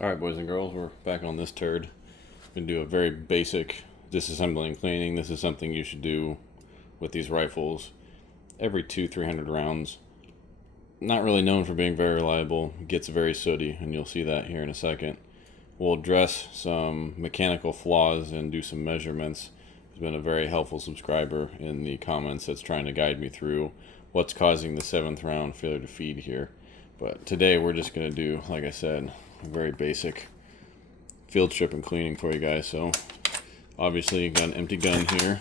Alright, boys and girls, we're back on this turd. We're going to do a very basic disassembly and cleaning. This is something you should do with these rifles every 200-300 rounds. Not really known for being very reliable. It gets very sooty, and you'll see that here in a second. We'll address some mechanical flaws and do some measurements. There's been a very helpful subscriber in the comments that's trying to guide me through what's causing the 7th round failure to feed here. But today we're just going to do, like I said, a very basic field strip and cleaning for you guys. So obviously you've got an empty gun here,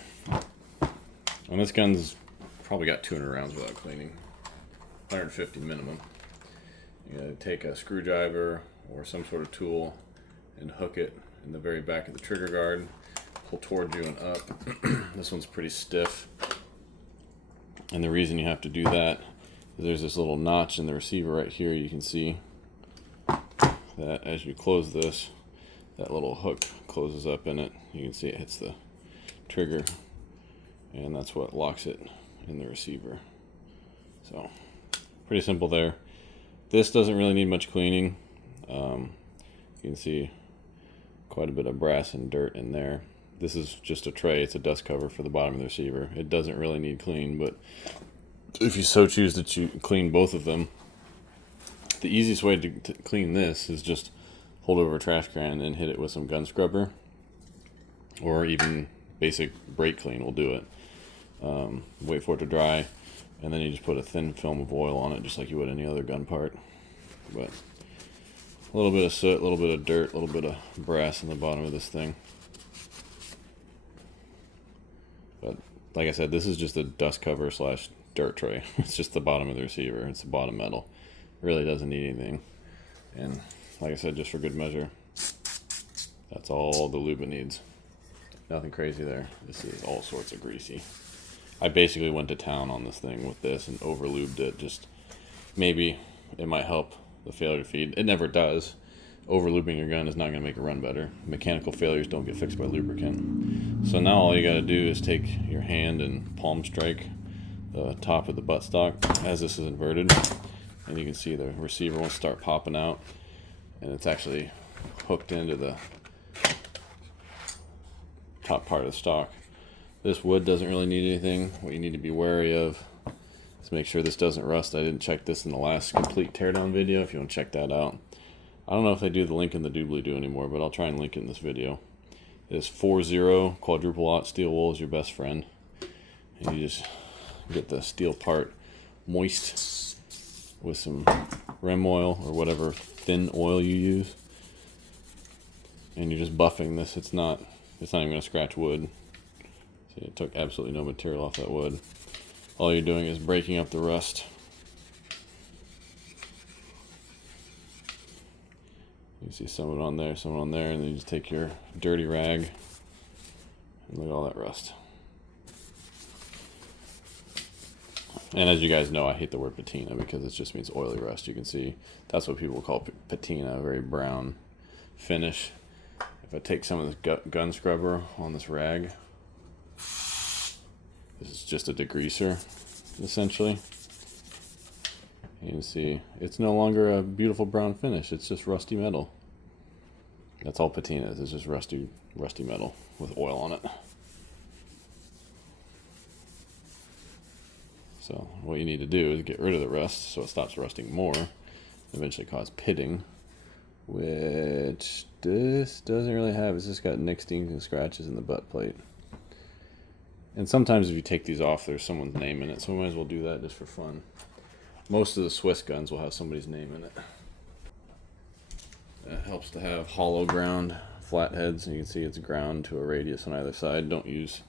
and this gun's probably got 200 rounds without cleaning, 150 minimum. You gotta take a screwdriver or some sort of tool and hook it in the very back of the trigger guard, pull towards you and up. This one's pretty stiff, and the reason you have to do that is there's this little notch in the receiver right here. You can see that as you close this, that little hook closes up in it. You can see it hits the trigger, and that's what locks it in the receiver. So pretty simple there. This doesn't really need much cleaning. You can see quite a bit of brass and dirt in there. This is just a tray. It's a dust cover for the bottom of the receiver. It doesn't really need clean, but if you so choose to clean both of them, the easiest way to clean this is just hold over a trash can and hit it with some gun scrubber, or even basic brake clean will do it. Wait for it to dry, and then you just put a thin film of oil on it, just like you would any other gun part. But a little bit of soot, a little bit of dirt, a little bit of brass in the bottom of this thing. But like I said, this is just a dust cover slash dirt tray. It's just the bottom of the receiver. It's the bottom metal. It really doesn't need anything. And like I said, just for good measure, that's all the lube it needs. Nothing crazy there. This is all sorts of greasy. I basically went to town on this thing with this and over lubed it. Just maybe it might help the failure to feed. It never does. Over lubing your gun is not going to make it run better. Mechanical failures don't get fixed by lubricant. So now all you got to do is take your hand and palm strike the top of the buttstock as this is inverted, and you can see the receiver will start popping out, and it's actually hooked into the top part of the stock. This wood doesn't really need anything. What you need to be wary of is make sure this doesn't rust. I didn't check this in the last complete teardown video. If you want to check that out, I don't know if they do the link in the doobly-doo anymore, but I'll try and link it in this video. It is 40 quadruple aught steel wool is your best friend, and you just get the steel part moist with some rem oil or whatever thin oil you use, and you're just buffing this. It's not even going to scratch wood. See, it took absolutely no material off that wood. All you're doing is breaking up the rust. You see some of it on there, some on there, and then you just take your dirty rag and look at all that rust. And as you guys know, I hate the word patina because it just means oily rust. You can see that's what people call patina, a very brown finish. If I take some of this gun scrubber on this rag, this is just a degreaser, essentially. You can see it's no longer a beautiful brown finish. It's just rusty metal. That's all patina is. It's just rusty metal with oil on it. So what you need to do is get rid of the rust so it stops rusting more, eventually cause pitting, which this doesn't really have. It's just got nicks, dings, and scratches in the butt plate. And sometimes if you take these off, there's someone's name in it, so we might as well do that just for fun. Most of the Swiss guns will have somebody's name in it. It helps to have hollow ground flatheads, and you can see it's ground to a radius on either side. Don't use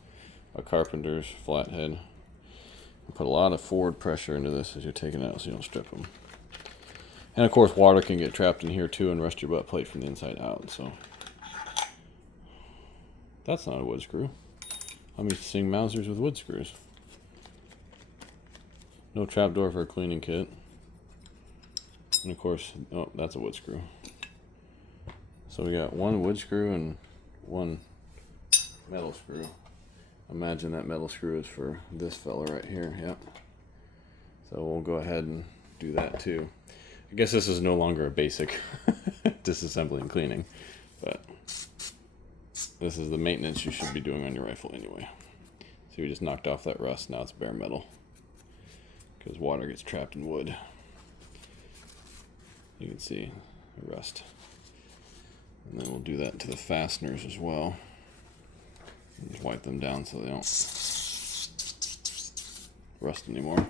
a carpenter's flathead. Put a lot of forward pressure into this as you're taking it out so you don't strip them. And of course water can get trapped in here too and rust your butt plate from the inside out. So that's not a wood screw. I'm used to seeing Mausers with wood screws. No trapdoor for a cleaning kit. And of course, oh, that's a wood screw. So we got one wood screw and one metal screw. Imagine that metal screw is for this fella right here. Yep. So we'll go ahead and do that too. I guess this is no longer a basic disassembly and cleaning, but this is the maintenance you should be doing on your rifle anyway. So we just knocked off that rust. Now it's bare metal because water gets trapped in wood. You can see the rust. And then we'll do that to the fasteners as well. And just wipe them down so they don't rust anymore.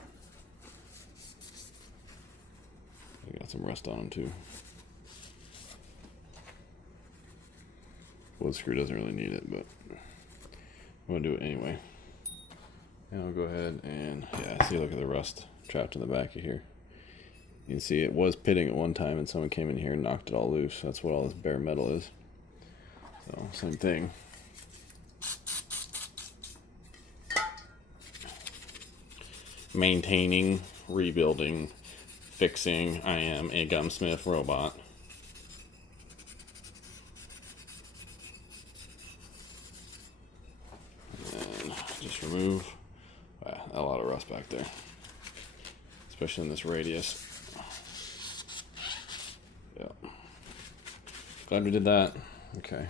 They got some rust on them too. Wood screw doesn't really need it, but I'm going to do it anyway. And I'll go ahead and, yeah, see, look at the rust trapped in the back of here. You can see it was pitting at one time and someone came in here and knocked it all loose. That's what all this bare metal is. So, same thing. Maintaining, rebuilding, fixing. I am a gunsmith robot. And just remove a lot of rust back there, especially in this radius. Yeah. Glad we did that. Okay.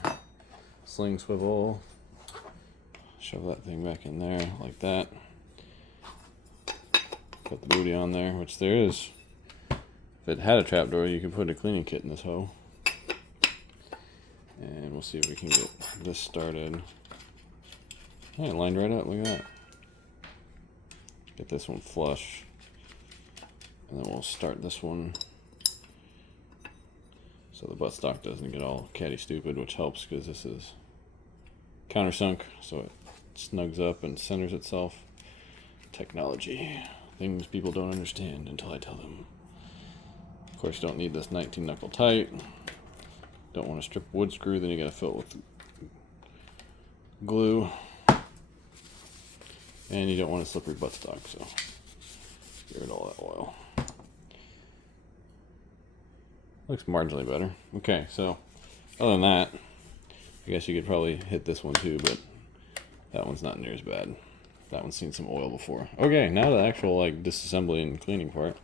Sling swivel. Shove that thing back in there like that. Put the booty on there, which there is. If it had a trapdoor, you could put a cleaning kit in this hoe. And we'll see if we can get this started. Yeah, it lined right up. Look at that. Get this one flush. And then we'll start this one so the buttstock doesn't get all catty stupid, which helps because this is countersunk, so it snugs up and centers itself. Technology. Things people don't understand until I tell them. Of course, you don't need this 19 knuckle tight. Don't want to strip wood screw, then you gotta fill it with glue. And you don't want a slippery buttstock, so get rid of all that oil. Looks marginally better. Okay, so other than that, I guess you could probably hit this one too, but that one's not near as bad. That one's seen some oil before. Okay, now the actual like disassembly and cleaning part.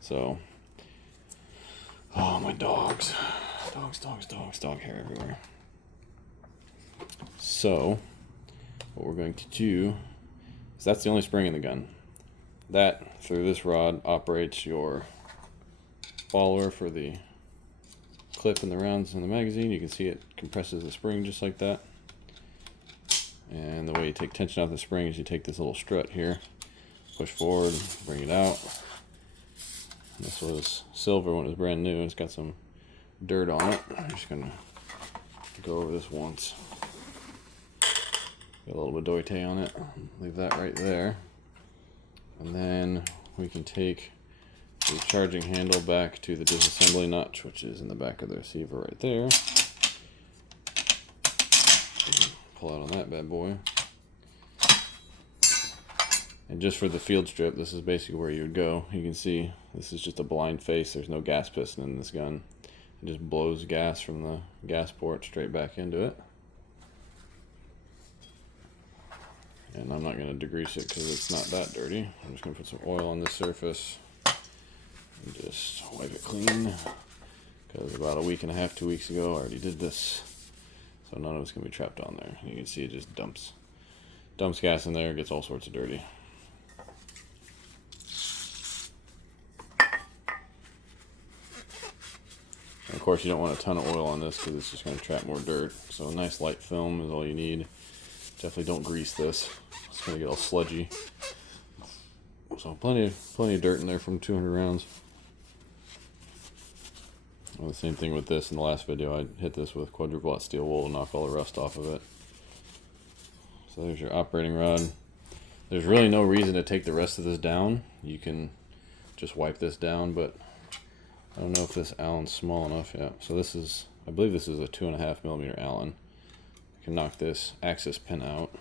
So, oh, my dogs. Dog hair everywhere. So, what we're going to do is that's the only spring in the gun. That, through this rod, operates your follower for the clip and the rounds in the magazine. You can see it compresses the spring just like that. And the way you take tension off the spring is you take this little strut here, push forward, bring it out. And this was silver when it was brand new. It's got some dirt on it. I'm just going to go over this once. Get a little bit of doite on it. Leave that right there. And then we can take the charging handle back to the disassembly notch, which is in the back of the receiver right there. Pull out on that bad boy. And just for the field strip, this is basically where you would go. You can see this is just a blind face. There's no gas piston in this gun. It just blows gas from the gas port straight back into it. And I'm not going to degrease it because it's not that dirty. I'm just going to put some oil on this surface and just wipe it clean. Because about a week and a half, 2 weeks ago, I already did this. So none of it's going to be trapped on there. You can see it just dumps gas in there, gets all sorts of dirty. And of course, you don't want a ton of oil on this because it's just going to trap more dirt. So a nice light film is all you need. Definitely don't grease this. It's going to get all sludgy. So plenty of dirt in there from 200 rounds. Well, the same thing with this in the last video. I hit this with quadruple aught steel wool to knock all the rust off of it. So there's your operating rod. There's really no reason to take the rest of this down. You can just wipe this down, but I don't know if this Allen's small enough. Yeah, so this is, I believe this is a 2.5mm Allen. I can knock this axis pin out.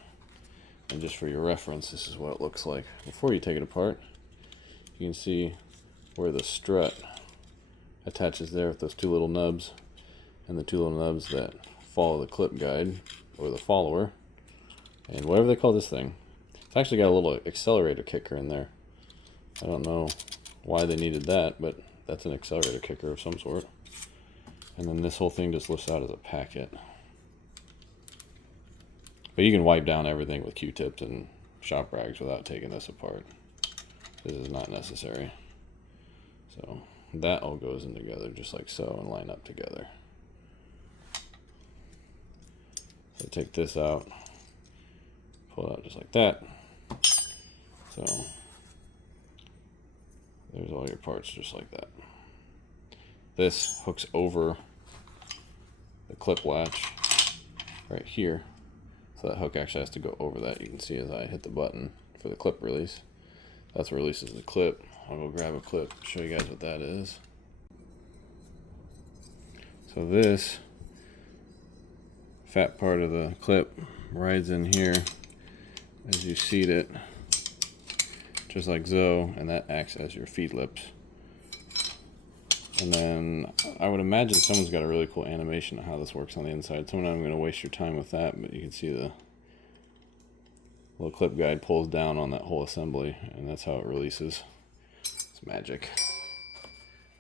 And just for your reference, this is what it looks like. Before you take it apart, you can see where the strut attaches there with those two little nubs, and the two little nubs that follow the clip guide or the follower, and whatever they call this thing. It's actually got a little accelerator kicker in there. I don't know why they needed that, but that's an accelerator kicker of some sort. And then this whole thing just lifts out as a packet. But you can wipe down everything with Q-tips and shop rags without taking this apart. This is not necessary. So that all goes in together just like so and line up together. So take this out, pull it out just like that. So there's all your parts just like that. This hooks over the clip latch right here. So that hook actually has to go over that. You can see as I hit the button for the clip release. That's what releases the clip. I'll go grab a clip, show you guys what that is. So this fat part of the clip rides in here as you seat it, just like so, and that acts as your feed lips. And then I would imagine someone's got a really cool animation of how this works on the inside. So I'm not going to waste your time with that, but you can see the little clip guide pulls down on that whole assembly, and that's how it releases. It's magic.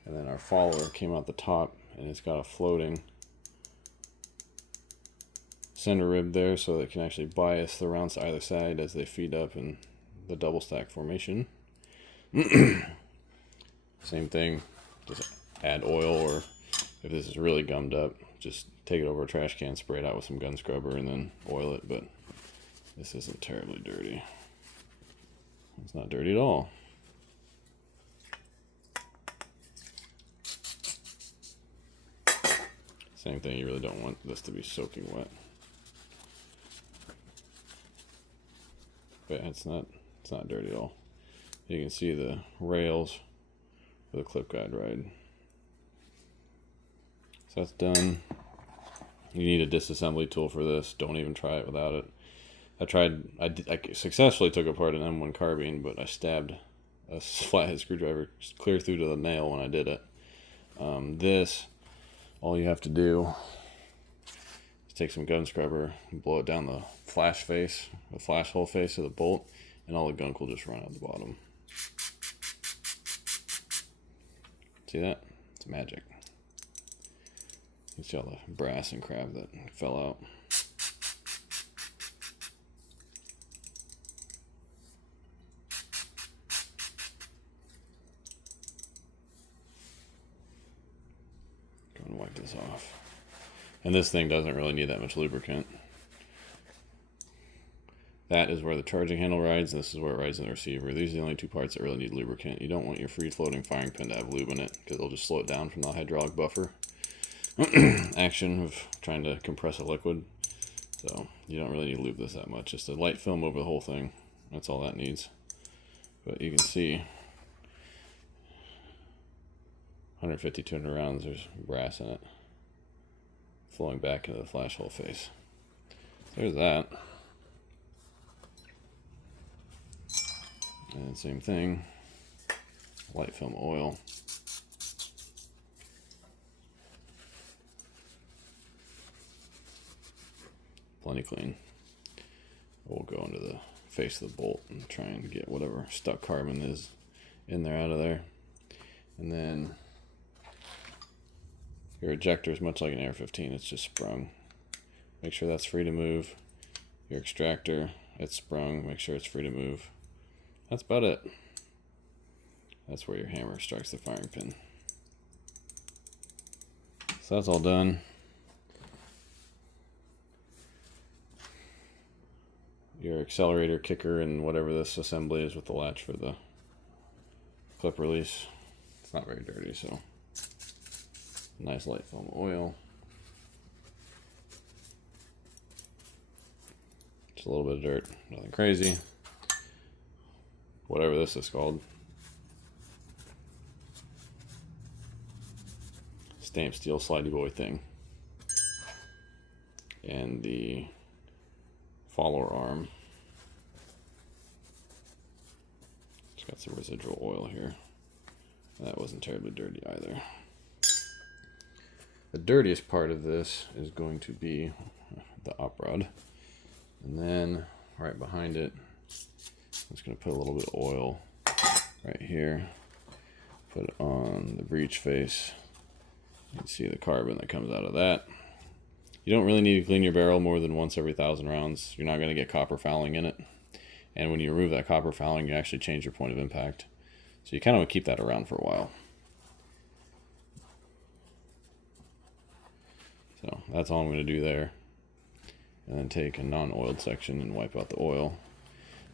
And then our follower came out the top, and it's got a floating center rib there, so that it can actually bias the rounds to either side as they feed up in the double stack formation. Same thing, just add oil, or if this is really gummed up, just take it over a trash can, spray it out with some gun scrubber, and then oil it. But this isn't terribly dirty. It's not dirty at all. Same thing, you really don't want this to be soaking wet. But it's not dirty at all. You can see the rails for the clip guide ride. So that's done. You need a disassembly tool for this. Don't even try it without it. I successfully took apart an M1 carbine, but I stabbed a flathead screwdriver clear through to the nail when I did it. This, all you have to do is take some gun scrubber and blow it down the flash face, the flash hole face of the bolt, and all the gunk will just run out the bottom. See that? It's magic. You see all the brass and crap that fell out. Go and wipe this off. And this thing doesn't really need that much lubricant. That is where the charging handle rides, and this is where it rides in the receiver. These are the only two parts that really need lubricant. You don't want your free-floating firing pin to have lube in it, because it'll just slow it down from the hydraulic buffer action of trying to compress a liquid. So you don't really need to lube this that much. Just a light film over the whole thing. That's all that needs. But you can see 150, 200 rounds, there's brass in it, flowing back into the flash hole face. There's that. And same thing, light film oil. Plenty clean. We'll go into the face of the bolt and try and get whatever stuck carbon is in there out of there. And then your ejector is much like an AR-15, it's just sprung. Make sure that's free to move. Your extractor, it's sprung, make sure it's free to move. That's about it. That's where your hammer strikes the firing pin. So that's all done. Your accelerator, kicker, and whatever this assembly is with the latch for the clip release. It's not very dirty, so nice light film oil. Just a little bit of dirt, nothing crazy. Whatever this is called. Stamped steel slidey boy thing. And the follower arm. It's got some residual oil here. That wasn't terribly dirty either. The dirtiest part of this is going to be the op rod. And then right behind it, I'm just going to put a little bit of oil right here. Put it on the breech face. You can see the carbon that comes out of that. You don't really need to clean your barrel more than once every 1,000 rounds. You're not going to get copper fouling in it. And when you remove that copper fouling, you actually change your point of impact. So you kind of want to keep that around for a while. So that's all I'm going to do there. And then take a non-oiled section and wipe out the oil.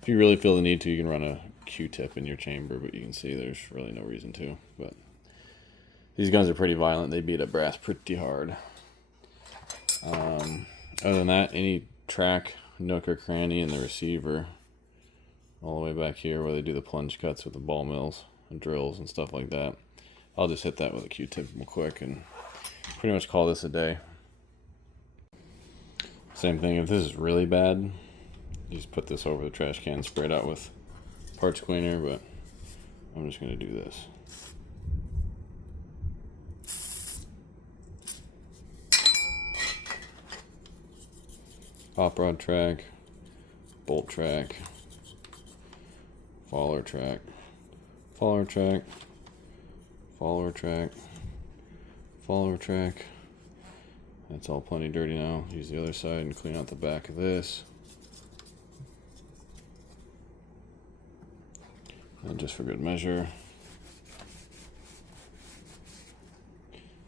If you really feel the need to, you can run a Q-tip in your chamber, but you can see there's really no reason to. But these guns are pretty violent. They beat up brass pretty hard. Other than that, any track, nook or cranny in the receiver, all the way back here where they do the plunge cuts with the ball mills and drills and stuff like that, I'll just hit that with a Q-tip real quick and pretty much call this a day. Same thing, if this is really bad, you just put this over the trash can, spray it out with parts cleaner, but I'm just going to do this. Hop rod track, bolt track, follower track, follower track, follower track, follower track. That's all plenty dirty now. Use the other side and clean out the back of this. And just for good measure.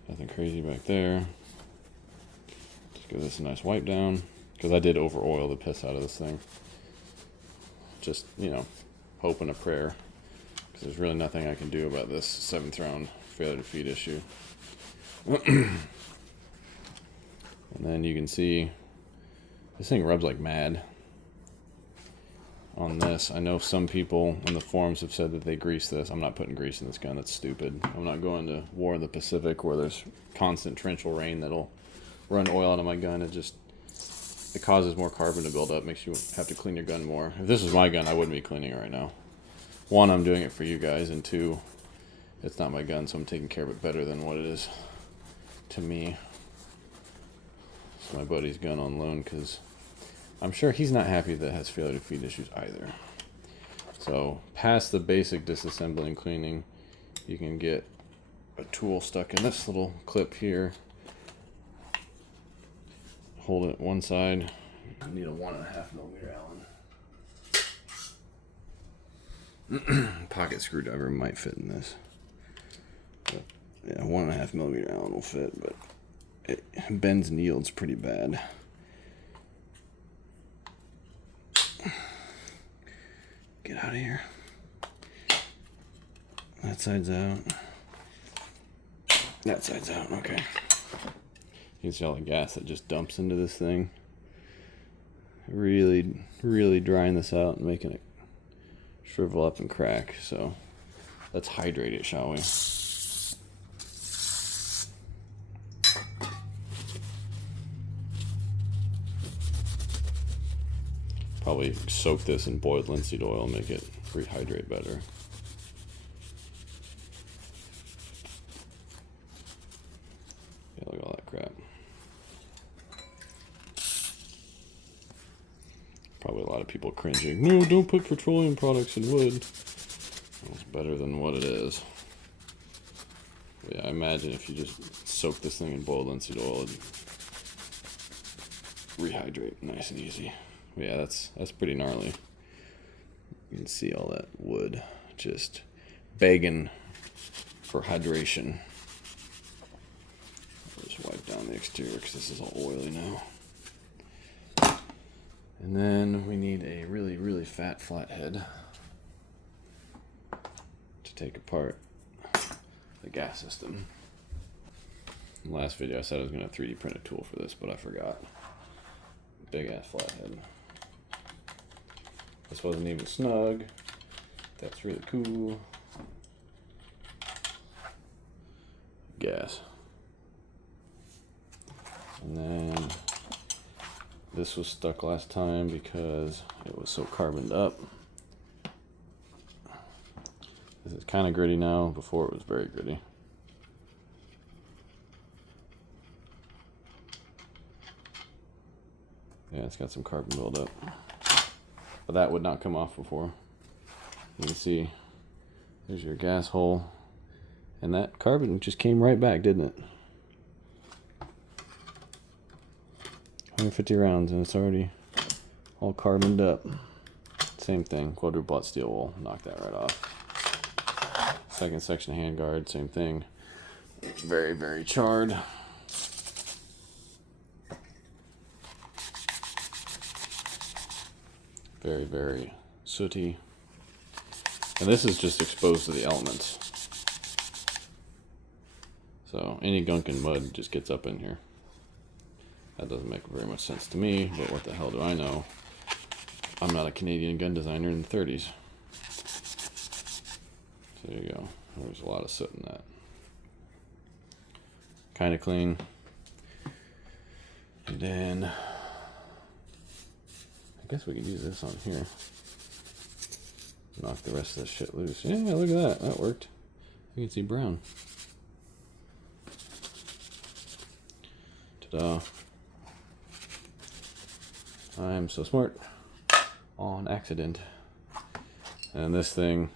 Nothing crazy back there. Just give this a nice wipe down. Because I did over oil the piss out of this thing. Just, you know, hope and a prayer. Because there's really nothing I can do about this 7th round failure to feed issue. And then you can see this thing rubs like mad on this. I know some people in the forums have said that they grease this. I'm not putting grease in this gun. That's stupid. I'm not going to War of the Pacific where there's constant torrential rain that'll run oil out of my gun. It causes more carbon to build up, makes you have to clean your gun more. If this was my gun, I wouldn't be cleaning it right now. 1, I'm doing it for you guys, and 2, it's not my gun, so I'm taking care of it better than what it is to me. It's my buddy's gun on loan, because I'm sure he's not happy that it has failure to feed issues either. So, past the basic disassembly and cleaning, you can get a tool stuck in this little clip here. Hold it one side. I need a 1.5mm Allen. Pocket screwdriver might fit in this. But yeah, 1.5mm Allen will fit, but it bends and yields pretty bad. Get out of here. That side's out. That side's out, okay. You can see all the gas that just dumps into this thing. Really, really drying this out and making it shrivel up and crack. So let's hydrate it, shall we? Probably soak this in boiled linseed oil and make it rehydrate better. Yeah, look at all that crap. Probably a lot of people cringing. No, don't put petroleum products in wood. It's better than what it is. But yeah, I imagine if you just soak this thing in boiled linseed oil, it'd rehydrate nice and easy. But yeah, that's pretty gnarly. You can see all that wood just begging for hydration. I'll just wipe down the exterior because this is all oily now. And then we need a really, really fat flathead to take apart the gas system. In the last video I said I was going to 3D print a tool for this, but I forgot. Big ass flathead. This wasn't even snug. That's really cool. Gas. And then this was stuck last time because it was so carboned up. This is kind of gritty now. Before it was very gritty. Yeah, it's got some carbon buildup. But that would not come off before. You can see there's your gas hole. And that carbon just came right back, didn't it? 150 rounds and it's already all carboned up. Same thing, quadruple steel wool, knock that right off. Second section handguard, same thing. Very, very charred. Very, very sooty. And this is just exposed to the elements. So any gunk and mud just gets up in here. That doesn't make very much sense to me, but what the hell do I know? I'm not a Canadian gun designer in the 30s. So there you go. There's a lot of soot in that. Kind of clean. And then I guess we could use this on here. Knock the rest of this shit loose. Yeah, look at that. That worked. You can see brown. Ta-da. I'm so smart. On accident. And this thing,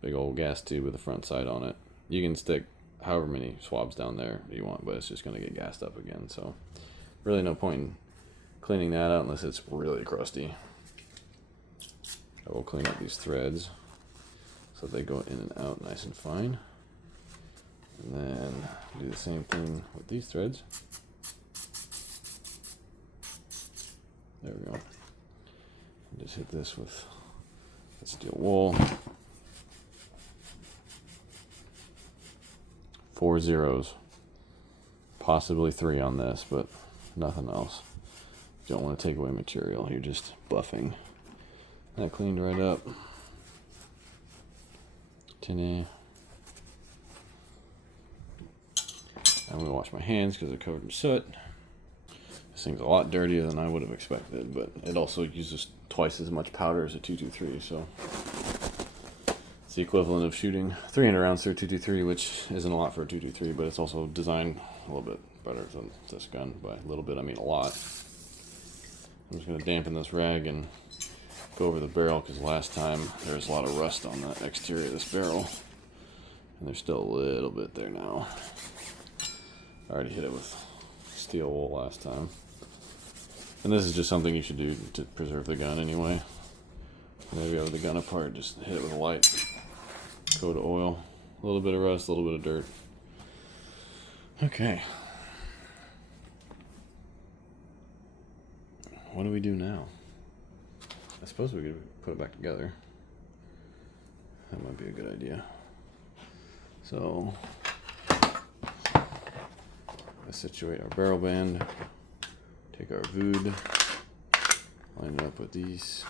big old gas tube with the front side on it. You can stick however many swabs down there you want, but it's just going to get gassed up again. So really no point in cleaning that out unless it's really crusty. I will clean up these threads so they go in and out nice and fine. And then do the same thing with these threads. There we go. And just hit this with the steel wool. 4 zeros. Possibly 3 on this, but nothing else. You don't want to take away material. You're just buffing. That cleaned right up. Tinny. I'm going to wash my hands because they're covered in soot. This thing's a lot dirtier than I would have expected, but it also uses twice as much powder as a 223, so it's the equivalent of shooting 300 rounds through a 223, which isn't a lot for a 223, but it's also designed a little bit better than this gun. By a little bit, I mean a lot. I'm just going to dampen this rag and go over the barrel, because last time there was a lot of rust on the exterior of this barrel, and there's still a little bit there now. I already hit it with steel wool last time. And this is just something you should do to preserve the gun anyway. Whenever you have the gun apart, just hit it with a light coat of oil. A little bit of rust, a little bit of dirt. Okay. What do we do now? I suppose we could put it back together. That might be a good idea. So, let's situate our barrel band. Take our vood, line it up with these,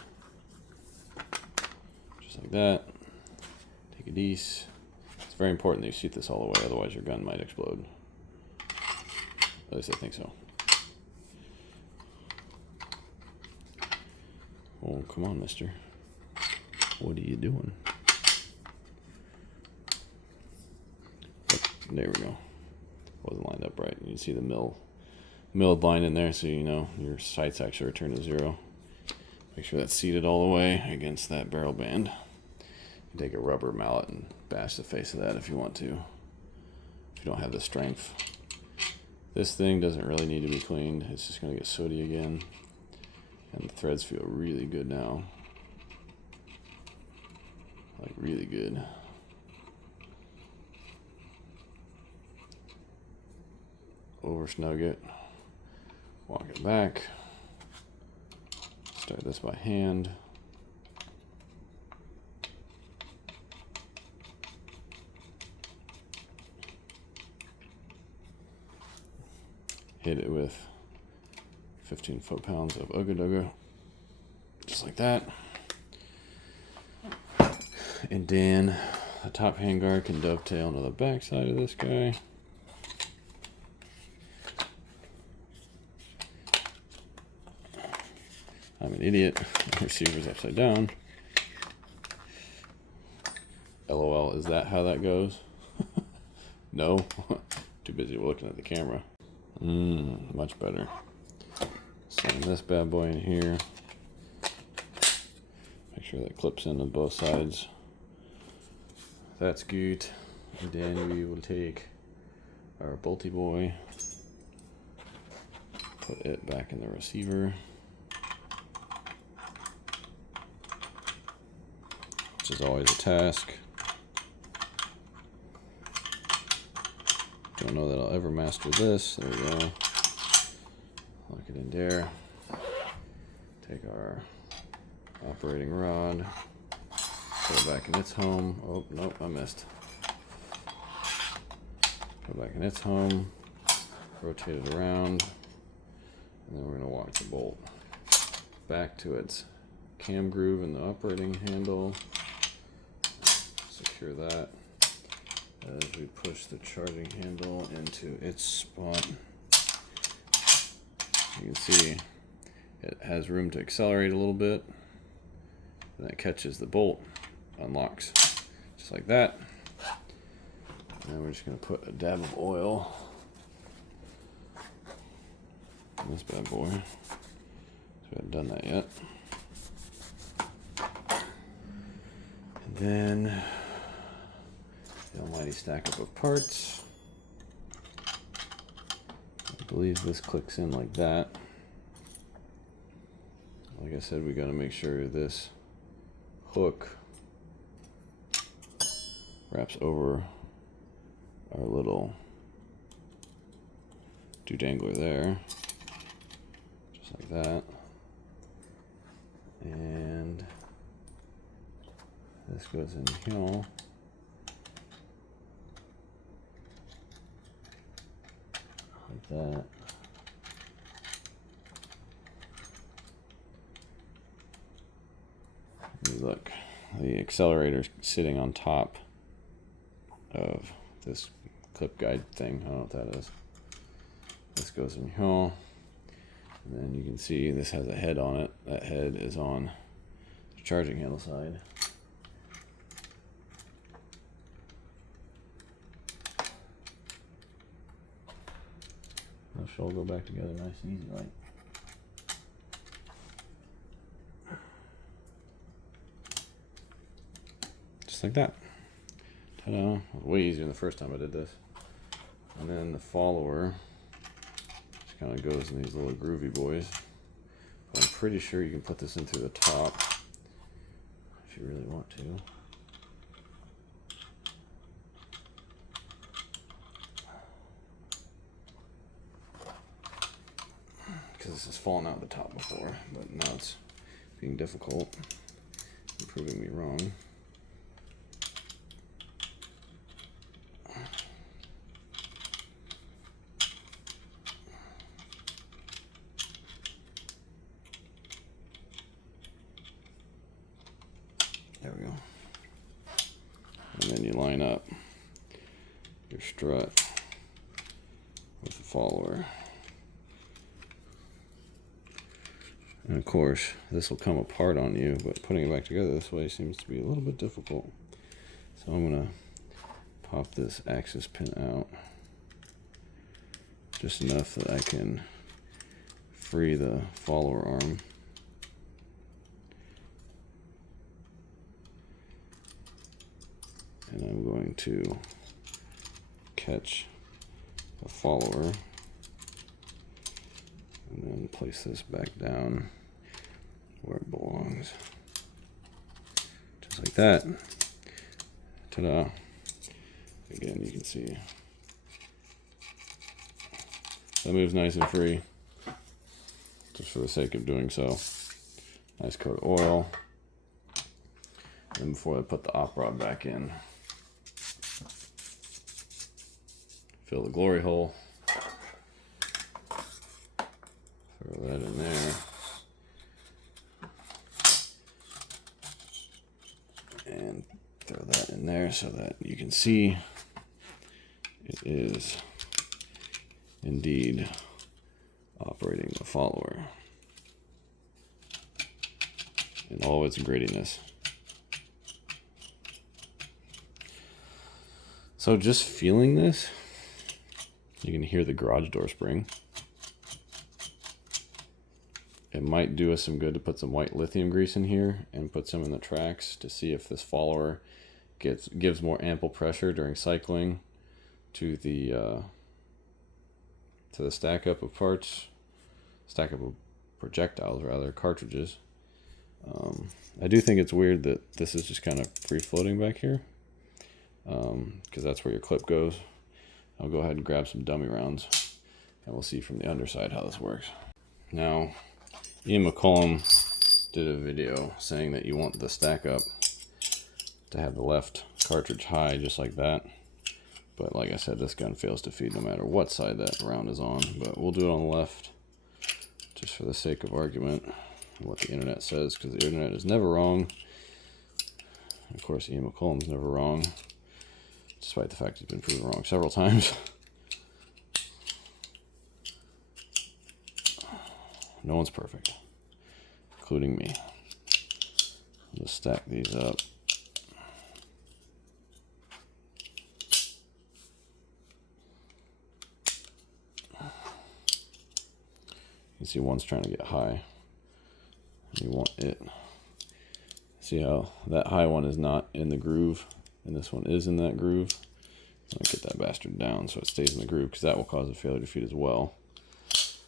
just like that. Take a piece. It's very important that you shoot this all the way, otherwise your gun might explode. At least I think so. Oh, come on, mister. What are you doing? There we go. Wasn't lined up right. You can see the milled line in there, so you know your sights actually return to 0. Make sure that's seated all the way against that barrel band. You take a rubber mallet and bash the face of that if you want to. If you don't have the strength. This thing doesn't really need to be cleaned. It's just going to get sooty again. And the threads feel really good now. Like really good. Over snug it. Walk it back. Start this by hand. Hit it with 15 foot-pounds of Ugga Dugga. Just like that. And then the top handguard can dovetail into the back side of this guy. I'm an idiot. The receiver's upside down. LOL, is that how that goes? No? Too busy looking at the camera. Much better. Slam this bad boy in here. Make sure that clips in on both sides. That's good. And then we will take our bolty boy. Put it back in the receiver, which is always a task. Don't know that I'll ever master this. There we go. Lock it in there. Take our operating rod, put it back in its home. Oh, nope, I missed. Put it back in its home, rotate it around, and then we're going to walk the bolt back to its cam groove in the operating handle. Secure that as we push the charging handle into its spot. You can see it has room to accelerate a little bit. And that catches the bolt, unlocks just like that. And then we're just going to put a dab of oil on this bad boy. So we haven't done that yet. And then the almighty stack up of parts. I believe this clicks in like that. Like I said, we got to make sure this hook wraps over our little dangler there, just like that. And this goes in here. Like that. Look, the accelerator's sitting on top of this clip guide thing. I don't know what that is. This goes in here. And then you can see this has a head on it. That head is on the charging handle side. Those should all go back together nice and easy, right? Just like that. Ta-da. It was way easier than the first time I did this. And then the follower just kind of goes in these little groovy boys. But I'm pretty sure you can put this in through the top if you really want to. Because this has fallen out the top before, but now it's being difficult and proving me wrong. There we go. And then you line up your strut with the follower. And of course, this will come apart on you, but putting it back together this way seems to be a little bit difficult. So I'm going to pop this axis pin out just enough that I can free the follower arm. And I'm going to catch the follower and then place this back down where it belongs. Just like that. Ta-da. Again, you can see that moves nice and free, just for the sake of doing so. Nice coat of oil. And before I put the op rod back in, fill the glory hole, throw that in there, and throw that in there so that you can see it is indeed operating the follower in all its grittiness. So just feeling this, you can hear the garage door spring. It might do us some good to put some white lithium grease in here and put some in the tracks to see if this follower gives more ample pressure during cycling to the stack up of parts. stack of projectiles, rather, cartridges. I do think it's weird that this is just kind of free floating back here, because that's where your clip goes. I'll go ahead and grab some dummy rounds, and we'll see from the underside how this works. Now, Ian McCollum did a video saying that you want the stack up to have the left cartridge high, just like that. But like I said, this gun fails to feed no matter what side that round is on. But we'll do it on the left, just for the sake of argument, what the internet says, because the internet is never wrong. Of course, Ian McCollum's never wrong, despite the fact he's been proven wrong several times. No one's perfect, including me. Let's stack these up. You see one's trying to get high. You want it. See how that high one is not in the groove, and this one is in that groove. I'm gonna get that bastard down so it stays in the groove, because that will cause a failure to feed as well. So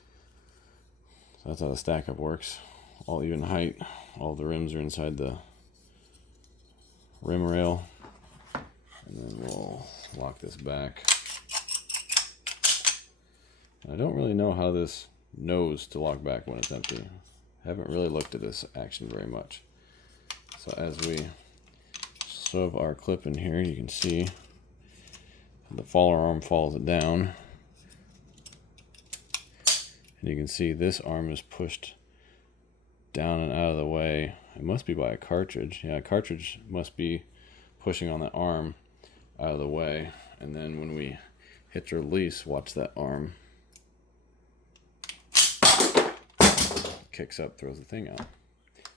that's how the stack up works. All even height. All the rims are inside the rim rail. And then we'll lock this back. I don't really know how this knows to lock back when it's empty. I haven't really looked at this action very much. So as we shove our clip in here, you can see the follower arm follows it down. And you can see this arm is pushed down and out of the way. It must be by a cartridge. Yeah, a cartridge must be pushing on that arm out of the way. And then when we hit release, watch that arm kicks up, throws the thing out.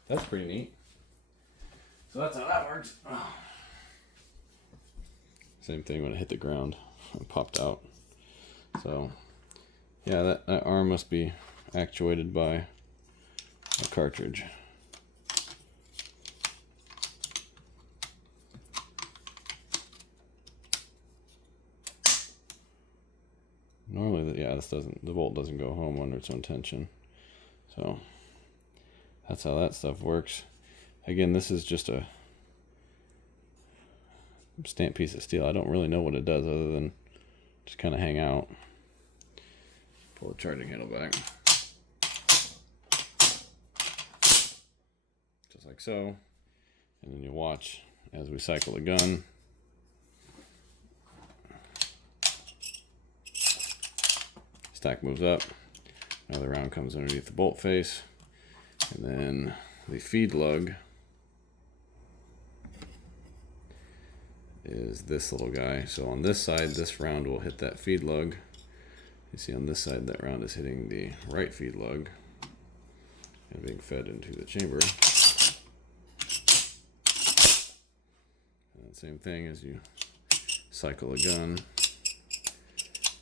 That's pretty neat. So that's how that works. Oh. Same thing when it hit the ground. It popped out. So yeah, that arm must be actuated by a cartridge. Normally, yeah, the bolt doesn't go home under its own tension. So that's how that stuff works. Again, this is just a stamped piece of steel. I don't really know what it does other than just kind of hang out. Pull the charging handle back. Just like so. And then you watch as we cycle the gun. Stack moves up. Another round comes underneath the bolt face. And then the feed lug is this little guy. So on this side, this round will hit that feed lug. You see on this side, that round is hitting the right feed lug and being fed into the chamber. And same thing as you cycle a gun.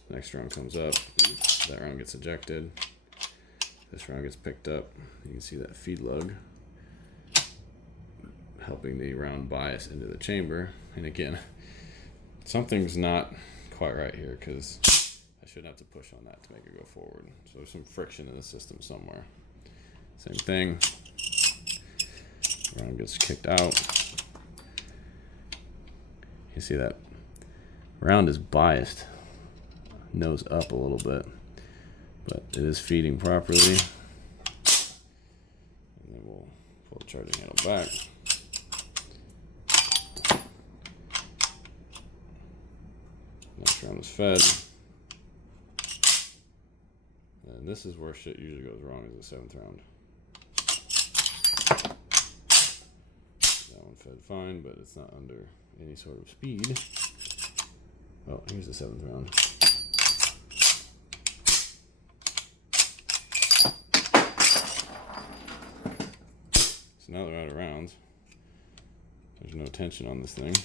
Next round comes up, that round gets ejected. This round gets picked up. You can see that feed lug helping the round bias into the chamber. And again, something's not quite right here, because I shouldn't have to push on that to make it go forward. So there's some friction in the system somewhere. Same thing. Round gets kicked out. You see that round is biased, nose up a little bit, but it is feeding properly. And then we'll pull the charging handle back. Next round is fed. And this is where shit usually goes wrong, is the seventh round. That one fed fine, but it's not under any sort of speed. Oh, here's the seventh round. So now they're out of rounds. There's no tension on this thing.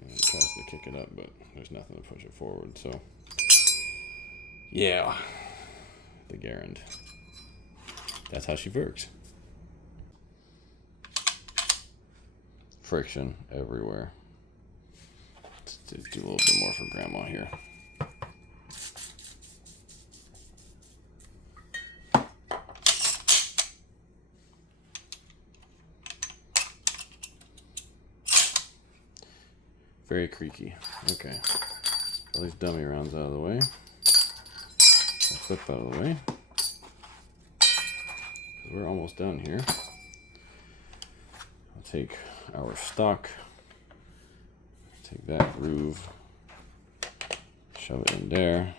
And it tries to kick it up, but there's nothing to push it forward. So, yeah, the Garand. That's how she works. Friction everywhere. Let's do a little bit more for Grandma here. Very creaky. Okay. All these dummy rounds out of the way. Flip out of the way. We're almost done here. I'll take our stock, take that groove, shove it in there,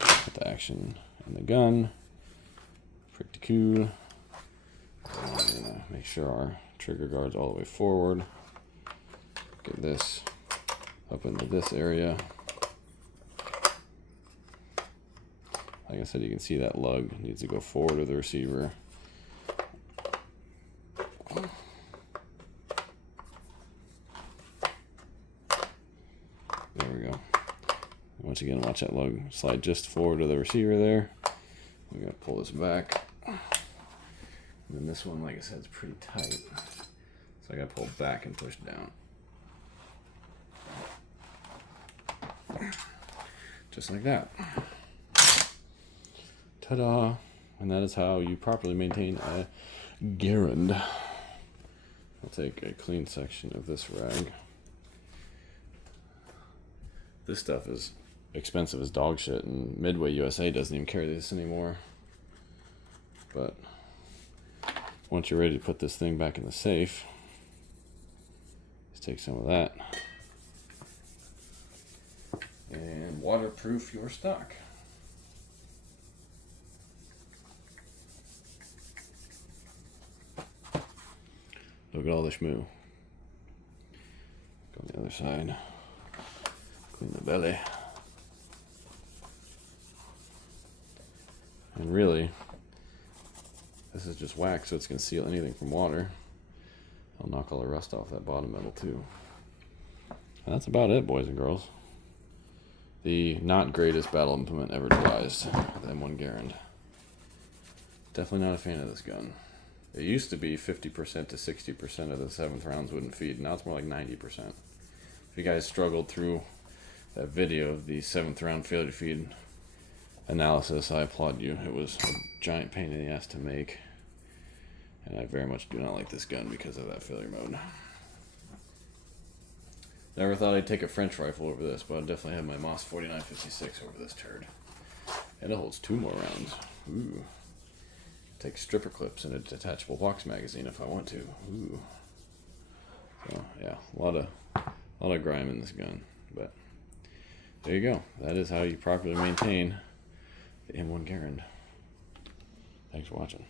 put the action in the gun, pretty cool. I'm gonna make sure our trigger guard's all the way forward. Get this up into this area. Like I said, you can see that lug needs to go forward of the receiver. There we go. Once again, watch that lug slide just forward of the receiver there. We gotta pull this back. And then this one, like I said, is pretty tight. So I gotta pull back and push down. Just like that. Ta-da! And that is how you properly maintain a Garand. I'll take a clean section of this rag. This stuff is expensive as dog shit, and Midway USA doesn't even carry this anymore. But once you're ready to put this thing back in the safe, just take some of that and waterproof your stock. Look at all the schmoo. Go on the other side. Clean the belly. And really, this is just wax, so it's going to seal anything from water. I'll knock all the rust off that bottom metal too. And that's about it, boys and girls. The not greatest battle implement ever devised, the M1 Garand. Definitely not a fan of this gun. It used to be 50% to 60% of the 7th rounds wouldn't feed. Now it's more like 90%. If you guys struggled through that video of the 7th round failure to feed analysis, I applaud you. It was a giant pain in the ass to make. And I very much do not like this gun because of that failure mode. Never thought I'd take a French rifle over this, but I'll definitely have my Moss 4956 over this turd. And it holds 2 more rounds. Ooh. Take stripper clips and a detachable box magazine if I want to. Ooh. So yeah, a lot of grime in this gun, but there you go. That is how you properly maintain the M1 Garand. Thanks for watching.